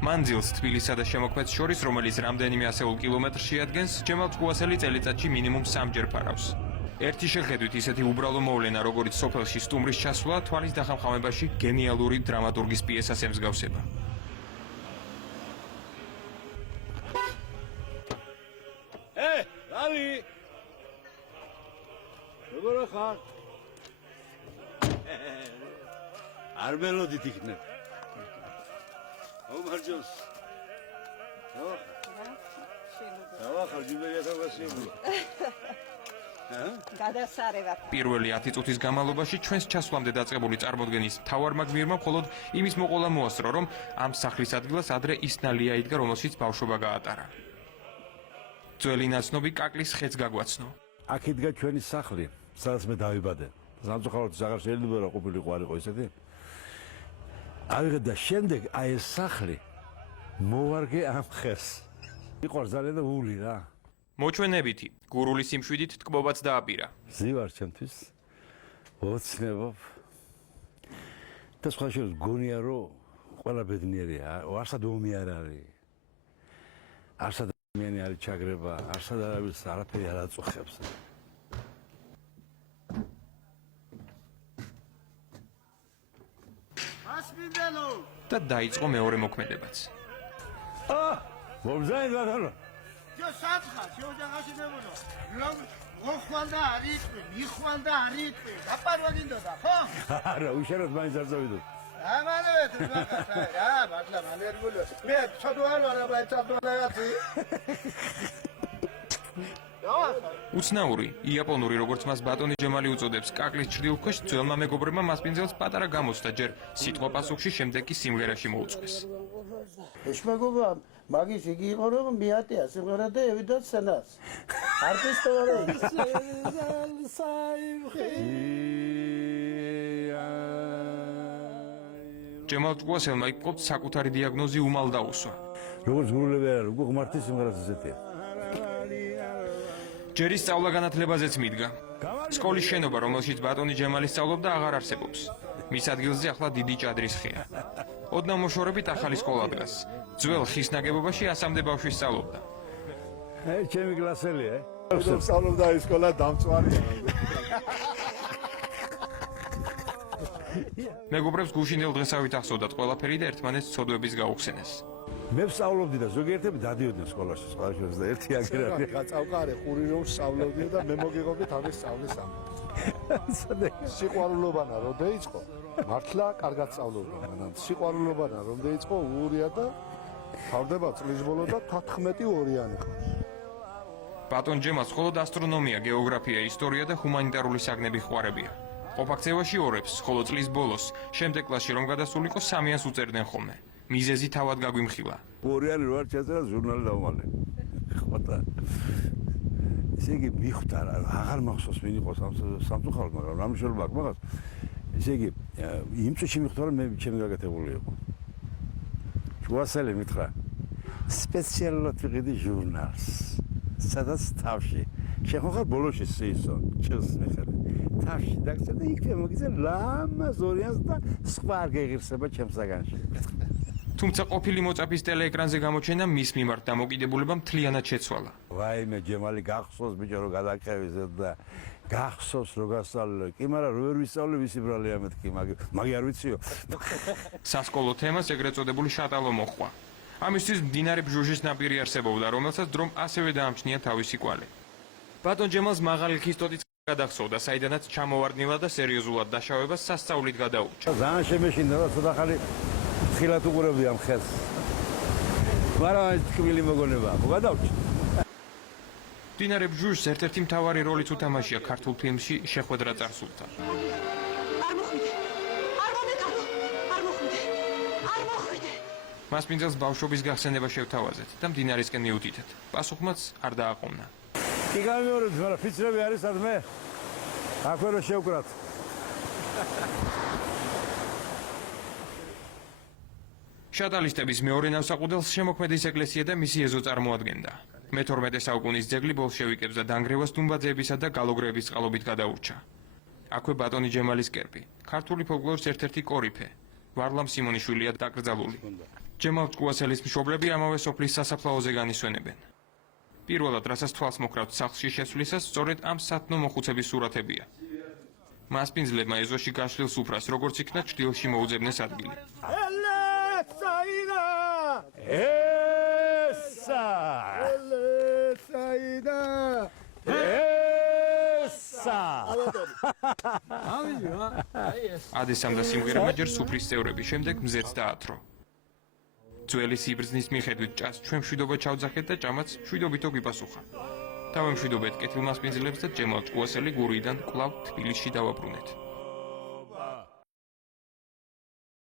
მანძილს თბილისსა და შემოქმედს შორის, რომელიც რამდენიმე ასეულ კილომეტრს შეადგენს, ჯემალ ჭკუასელი წელიწადში მინიმუმ 3-ჯერ ფარავს. ერთი შეხედვით ისეთი უბრალო მოვლენა, როგორიც სოფელში სტუმრის ჩასვლა, თვალის დახამხამებაში გენიალური დრამატურგის პიესას ემსგავსება. ლალი! როგორ ხარ? არ მელოდით იქნებ. Marcos. Ხარ ჯიბეგეთა ვასიებული. გადასარევად. პირველი 10 წუთის განმავლობაში ჩვენს ჩასვლამდე დაწყებული წარმოდგენის მთავარმა გმირმა მხოლოდ იმის მოყოლა მოასწრო, რომ ამ სახლის ადგილას ადრე ისნალია იდგა, რომელშიც ბავშვობა გაატარა. ძველი ნაცნობი კაკლის ხეც გაგვაცნო. აქ იდგა ჩვენი სახლი, სადაც მე დავიბადე. სამწუხაროდ აღარ შეიძლება რა ყოფილიყო არ იყო ესეთი. ავიღე და შემდეგ აი ეს სახლი მოვარგე ამ ხეს. იყო ძალიან და ული რა. მოჩვენებითი, გურული სიმშვიდით თკბობაც დააპირა. ზივარ ჩემთვის. ოცნებობ. და სხვა შორის გონია რომ ყველა ბედნიერია, არსად ომი არ არის. არსად ადამიანი არ ჩაგრება, არსად არავის არაფერი არ აწუხებს. და დაიწყო მეორე მოქმედებაც. მომზაინ ბატონო. ჯო სათხა, შეოჯახაში მებონო. მოხვალდა არ იყვი, მიხვალდა არ იყვი. დაპარვაგინდოდა, ხო? არა, უშენოდ მაინც არ წავიდოდ. ამანვე თუ მაგასა, რა, მართლა მანერგულო. მე ცოდო არ ვარ, აბა ეცადონაგაცი. უცნაური, იაპონური, როგორც მას ბატონი ჯემალი უწოდებს, კაკლის ჭრილქვეშ ძველმა მეგობრებმა მასპინძელს პატარა გამოსდა, ჯერ სიტყვა პასუხში, შემდეგ კი სიმღერაში მოუწყვეს. ეშმაგობა, მაგის იგი იყო რომ მიატია სიმღერა და ევიდა სცენას. არტისტი ვარ. ჯემალ ჭკუასელმა იქ საკუთარი დიაგნოზი უმალ დაუსვა. როგორც გურულები არ უკვე ღმერთი სიმღერას ესეთია. ჯერი სწავლა-განათლებაზეც მიდგა. სკოლის შენობა, რომელშიც ბატონი ჯემალი სწავლობდა, აღარ არსებობს. მის ადგილზე ახლა დიდი ჭადრის ხეა. ოდნავ მოშორებით ახალი სკოლა დგას. ძველ ხის ნაგებობაში 100-მდე ბავშვი სწავლობდა. ჩემი კლასელია, სწავლობდა ის სკოლა დამწვარია. მეგობრებს გუშინდელ დღესავით ახსოვდათ ყველაფერი და ერთმანეთს ცოდვების გაუხსენეს. მე ვსწავლობდი და ზოგიერთები დადიოდნენ სკოლაში, სხვა შორის და ერთი აგერები. გაწავყარე ხური რომ სწავლობდი და მე მოგიღობდი თავის სწავლის ამბავს. სიყვარულობანა რომ დაიწყო, მართლა კარგად სწავლობდა, მაგრამ სიყვარულობანა რომ დაიწყო ურია და თავდება წლის ბოლო და 14-2-იანი ხო. ბატონ ჯემალს მხოლოდ ასტრონომია, გეოგრაფია, ისტორია და ჰუმანიტარული საგნები ხوارებია. ყოფაქცევაში ორებს, ხოლო წლის ბოლოს, შემდეგ კლასში რომ გადასულიყო 300-ს უწერდნენ ხოლმე. მიზეზი თავად გაგვიმხილა. 2-იანი რო არ ჩაწერა ჟურნალი დავმალე. ხო და ესე იგი მიხვდა რა, აღარ მახსოვს ვინ იყო სამწუხაროდ, მაგრამ რამე შეიძლება აქვს მაგას. ესე იგი იმ წუთში მიხვდა რომ მე ჩემი გაკეთებული იყო. ჭკუასელი მითხრა სპეციალურად ვიყიდი ჟურნალს. სადაც თავში შეხოხარ ბოლოში ისო ჭს მეხერე. თავში დაგწერ და იქ მოგიწე ლამაზ ორიანს და სხვა არ გეღირსება ჩემს საგანში. თუმცა ყოფილი მოწაფის ტელეეკრანზე გამოჩენა მის მიმართ დამოკიდებულებამ მთლიანად შეცვალა. ვაიმე ჯემალი გახსოვს ბიჭო რომ გადაკევიზე და გახსოვს რომ გასწავლე. კი მაგრამ რო ვერ ვისწავლე ვისი ბრალია მეთქი, მაგი არ ვიციო. სასკოლო თემას ეგრეთ წოდებული შატალო მოხვა. ამისთვის მდინარე ბჟუჟის ნაპირი არსებობდა, რომელსაც დრომ ასევე დაამჩნია თავისი კვალი. ბატონ ჯემალს მაღალი ხის ტოტიც გადახსოვდა, საიდანაც ჩამოვარდნილა და სერიოზულად დაშავებას სასწაულით გადაურჩა. ძალიან შემეშინდა და ცოტა ხანი ხილად უყურებდი ამ ხელს. მაგრამ ეს თქმილი მოგონება, ხო გადავრჩა. მდინარე ბჟუჟს ერთ-ერთი მთავარი როლიც უთამაშია ქართულ ფილმში შეხვედრა წარსულთან. მასპინძელს ბავშვობის გახსენება შევთავაზეთ და მდინარისკენ მიუთითეთ. პასუხმაც არ დააყოვნა. კი გამიორეთ, მაგრამ ფიცრები არის ადმე. აქვე რომ შევკრათ. შატალისტების მეორე ნავსაყუდელს შემოქმედის ეკლესია და მისი ეზო წარმოადგენდა. მე-12 საუკუნის ძეგლი ბოლშევიკებს და დანგრევას დუმბაძეებისა და გალოგრეების წყალობით გადაურჩა. აქვე ბატონი ჯემალის კერპი, ქართული ფოლკლორის ერთ-ერთი კორიფე. ვარლამ სიმონიშვილია დაკრძალული. ჯემალ ჭკუასელის მშობლები ამავე სოფლის სასაფლაოზე განისვენებენ. პირველად, რასაც თვალს მოქრავთ სახლში შესვლისას, სწორედ ამ სათნო მოხუცების სურათებია. მასპინძლებმა ეზოში გაშლილ სუფრას, როგორც იქნა ჭრილში მოუძებნეს ადგილი. ადესამ და სიმღერებმა ჯერ სუფრის წევრები, შემდეგ მზეც დაათრო. ძველი სიბრძნის მიხედვით ჭას ჩვენ მშვიდობა ჩავძახეთ და ჭამაც მშვიდობითო გვიპასუხა. დავემშვიდობეთ კეთილ მასპინძლებს და ჯემალ ჭკუასელი გურიიდან კვლავ თბილისში დავაბრუნეთ.